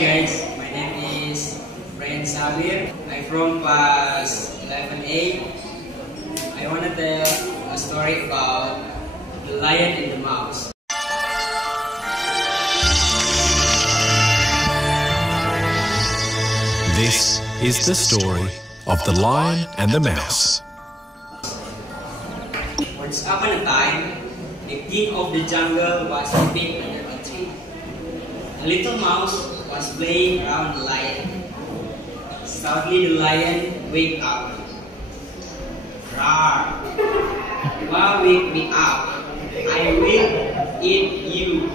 guys, my name is Brian Sabir. I'm from class 11A. I want to tell a story about the lion and the mouse. This is the story of the lion and the mouse. Once upon a time, the king of the jungle was sleeping under a tree. A little mouse was playing around the lion. Suddenly the lion waked up. Roar! Why wake me up? I will eat you.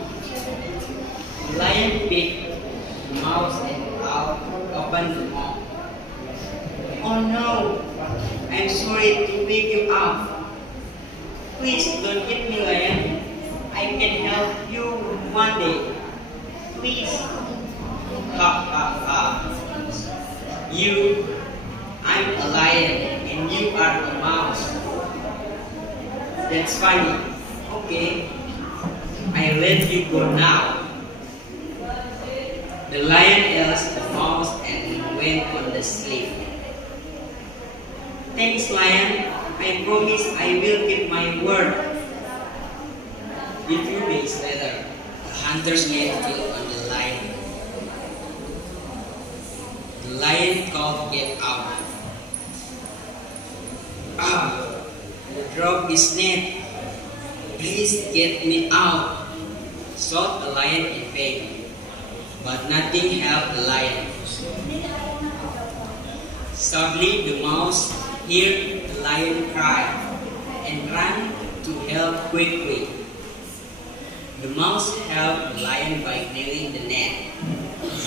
The lion picked the mouse and opened the mouth. Oh no! I'm sorry to wake you up. Please don't eat me, lion. I can help you one day. Please. Ha ha ha. I'm a lion and you are a mouse. That's funny. Okay. I let you go now. The lion asked the mouse and went on the sleep. Thanks, lion. I promise I will keep my word. A few days later, the hunter's net fell on the lion. The lion called get out. You dropped his net. Please get me out, sought the lion in pain. But nothing helped the lion. Suddenly the mouse heard the lion cry and ran to help quickly. The mouse helped the lion by nailing the net.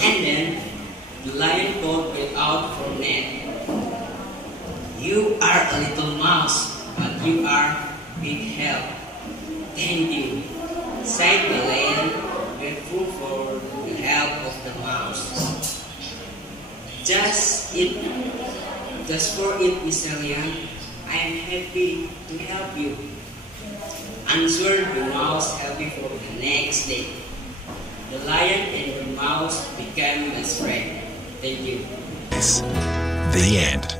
And then the lion called get out from net. You are a little mouse, but you are big help. Thank you, said the lion, grateful for the help of the mouse. Just for it, Mr. Lion, I am happy to help you, answered the mouse happy for the next day. The lion and the mouse became best friends. Thank you. The end.